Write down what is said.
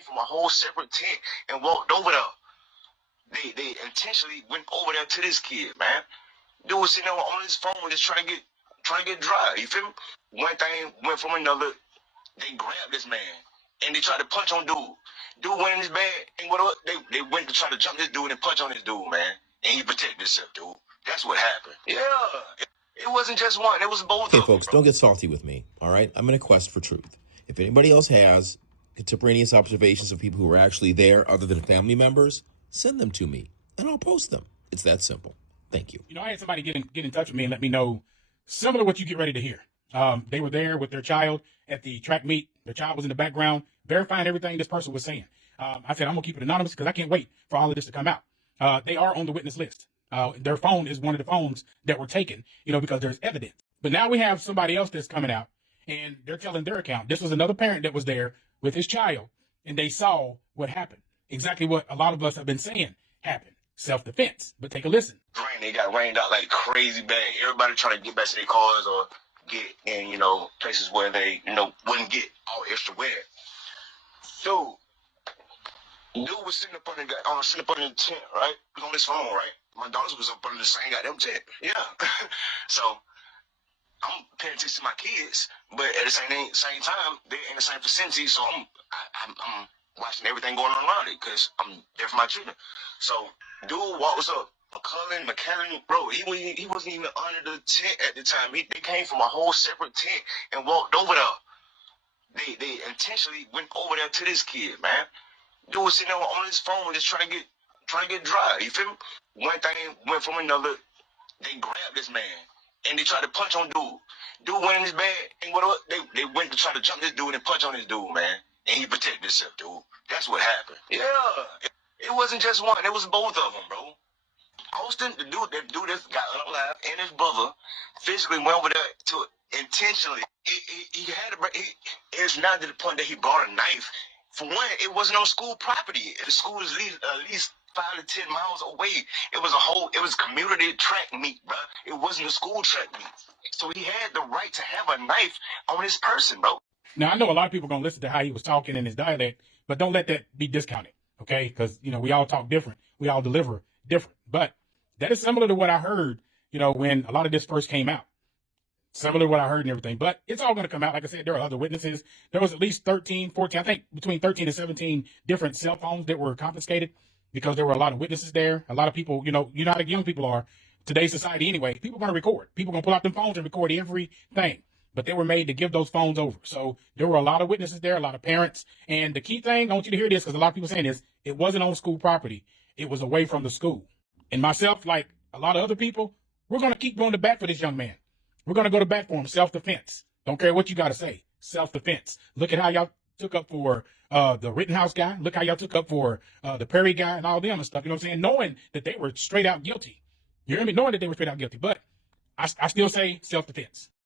came from a whole separate tent and walked over there. They intentionally went over there to this kid, man. Dude was sitting there on his phone just trying to get dry. You feel me? One thing went from another. They grabbed this man and they tried to punch on dude. Dude went in his bag and what? They went to try to jump this dude and punch on this dude, man. And he protected himself, dude. That's what happened. Yeah. It wasn't just one. It was both of them. Okay, folks, don't get salty with me, all right? I'm in a quest for truth. If anybody else has contemporaneous observations of people who were actually there other than family members, send them to me, and I'll post them. It's that simple. Thank you. You know, I had somebody get in touch with me and let me know similar to what you get ready to hear. They were there with their child at the track meet. Their child was in the background, verifying everything this person was saying. I said, I'm going to keep it anonymous because I can't wait for all of this to come out. They are on the witness list. Their phone is one of the phones that were taken, you know, because there's evidence. But now we have somebody else that's coming out and they're telling their account. This was another parent that was there with his child and they saw what happened. Exactly what a lot of us have been saying happened. Self-defense. But take a listen. They got rained out like crazy bad. Everybody trying to get back to their cars or get in, you know, places where they, you know, wouldn't get all extra wet. Dude was sitting up on the tent, right? He was on his phone, right? My daughters was up under the same goddamn tent. Yeah. So I'm paying attention to my kids, but at the same time, they're in the same vicinity, so I'm watching everything going on around it because I'm there for my children. So dude walks up. McCullen, bro, he wasn't even under the tent at the time. They came from a whole separate tent and walked over there. They intentionally went over there to this kid, man. Dude was sitting there on his phone just trying to get dry. You feel me? One thing went from another. They grabbed this man and they tried to punch on dude. Dude went in his bag and what? They went to try to jump this dude and punch on this dude, man. And he protected himself, dude. That's what happened. Yeah. It wasn't just one. It was both of them, bro. Austin, the dude that got unalive, and his brother physically went over there to intentionally. It's not to the point that he brought a knife. For one, it wasn't on school property. The school was at least 5 to 10 miles away. It was community track meet, bro. It wasn't a school track meet. So he had the right to have a knife on his person, bro. Now, I know a lot of people are going to listen to how he was talking in his dialect, but don't let that be discounted, okay? Because, you know, we all talk different. We all deliver different. But that is similar to what I heard, you know, when a lot of this first came out. Similar to what I heard and everything. But it's all going to come out. Like I said, there are other witnesses. There was at least 13, 14, I think between 13 and 17 different cell phones that were confiscated because there were a lot of witnesses there. A lot of people, you know how the young people are. Today's society anyway. People are going to record. People are going to pull out them phones and record everything. But they were made to give those phones over. So there were a lot of witnesses there, a lot of parents. And the key thing, I want you to hear this because a lot of people saying this, it wasn't on school property. It was away from the school. And myself, like a lot of other people, we're going to keep going to bat for this young man. We're going to go to bat for him. Self-defense. Don't care what you got to say. Self-defense. Look at how y'all took up for the Rittenhouse guy. Look how y'all took up for the Perry guy and all them and stuff. You know what I'm saying? Knowing that they were straight out guilty. You hear me? Knowing that they were straight out guilty. But I still say self-defense.